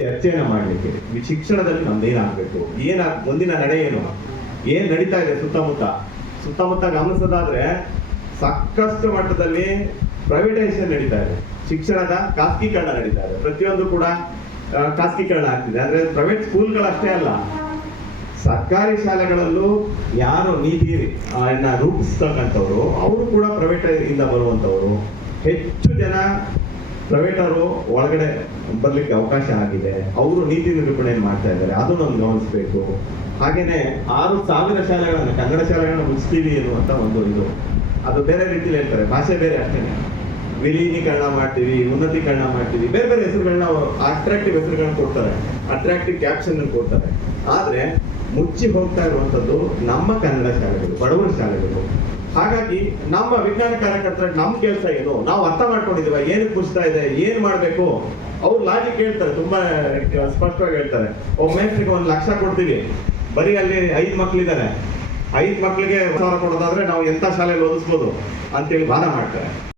ಚರ್ಚೆನ ಮಾಡಲಿಕ್ಕೆ ಈ ಶಿಕ್ಷಣದಲ್ಲಿ ನಮ್ದೇನಾಗಬೇಕು, ಮುಂದಿನ ನಡೆ ಏನ್ ನಡೀತಾ ಇದೆ ಸುತ್ತಮುತ್ತ ಗಮನಿಸೋದಾದ್ರೆ ಸಾಕಷ್ಟು ಮಟ್ಟದಲ್ಲಿ ಪ್ರೈವೇಟೈಸೇಷನ್ ನಡೀತಾ ಇದೆ, ಶಿಕ್ಷಣದ ಖಾಸಗೀಕರಣ ನಡೀತಾ ಇದೆ. ಪ್ರತಿಯೊಂದು ಕೂಡ ಖಾಸಗೀಕರಣ ಆಗ್ತಿದೆ. ಅಂದ್ರೆ ಪ್ರೈವೇಟ್ ಸ್ಕೂಲ್ಗಳಷ್ಟೇ ಅಲ್ಲ, ಸರ್ಕಾರಿ ಶಾಲೆಗಳಲ್ಲೂ ಯಾರು ನೀತಿಯನ್ನ ರೂಪಿಸ್ತಕ್ಕಂಥವ್ರು ಅವರು ಕೂಡ ಪ್ರೈವೇಟ್ ಇಂದ ಬರುವಂಥವ್ರು. ಹೆಚ್ಚು ಜನ ಪ್ರೈವೇಟರು ಒಳಗಡೆ ಬರ್ಲಿಕ್ಕೆ ಅವಕಾಶ ಆಗಿದೆ. ಅವರು ನೀತಿ ನಿರೂಪಣೆಯನ್ನು ಮಾಡ್ತಾ ಇದ್ದಾರೆ, ಅದನ್ನು ನಾವು ಗಮನಿಸಬೇಕು. ಹಾಗೇನೆ 6,000 ಶಾಲೆಗಳನ್ನ ಕನ್ನಡ ಶಾಲೆಗಳನ್ನ ಮುಗಿಸ್ತೀವಿ ಎನ್ನುವಂತ ಒಂದು ಇದು, ಅದು ಬೇರೆ ರೀತಿಯಲ್ಲಿ ಹೇಳ್ತಾರೆ, ಭಾಷೆ ಬೇರೆ ಅಷ್ಟೇನೆ. ವಿಲೀನೀಕರಣ ಮಾಡ್ತೀವಿ, ಉನ್ನತೀಕರಣ ಮಾಡ್ತೀವಿ, ಬೇರೆ ಬೇರೆ ಹೆಸರುಗಳನ್ನ ಅಟ್ರಾಕ್ಟಿವ್ ಹೆಸರುಗಳನ್ನ ಕೊಡ್ತಾರೆ, ಅಟ್ರಾಕ್ಟಿವ್ ಕ್ಯಾಪ್ಷನ್ ಕೊಡ್ತಾರೆ. ಆದ್ರೆ ಮುಚ್ಚಿ ಹೋಗ್ತಾ ಇರುವಂತದ್ದು ನಮ್ಮ ಕನ್ನಡ ಶಾಲೆಗಳು, ಬಡವರ ಶಾಲೆಗಳು. ಹಾಗಾಗಿ ನಮ್ಮ ವಿಜ್ಞಾನ ಕಾರ್ಯಕರ್ತರ ನಮ್ಮ ಕೆಲಸ ಏನು, ನಾವು ಅರ್ಥ ಮಾಡ್ಕೊಂಡಿದೀವ ಏನಕ್ಕೆ ಮುಚ್ತಾ ಇದೆ, ಏನ್ ಮಾಡ್ಬೇಕು. ಅವ್ರು ಲಾಜಿಕ್ ಹೇಳ್ತಾರೆ, ತುಂಬಾ ಸ್ಪಷ್ಟವಾಗಿ ಹೇಳ್ತಾರೆ. ಒಬ್ಬ ಮೇಸ್ಟ್ರಿಗೆ 1 ಲಕ್ಷ ಕೊಡ್ತೀವಿ, ಬರೀ ಅಲ್ಲಿ 5 ಮಕ್ಳಿದ್ದಾರೆ, 5 ಮಕ್ಳಿಗೆ 1,000 ಕೊಡೋದಾದ್ರೆ ನಾವು ಎಂತ ಶಾಲೆಯಲ್ಲಿ ಓದಿಸ್ಬೋದು ಅಂತೇಳಿ ವಾದ ಮಾಡ್ತಾರೆ.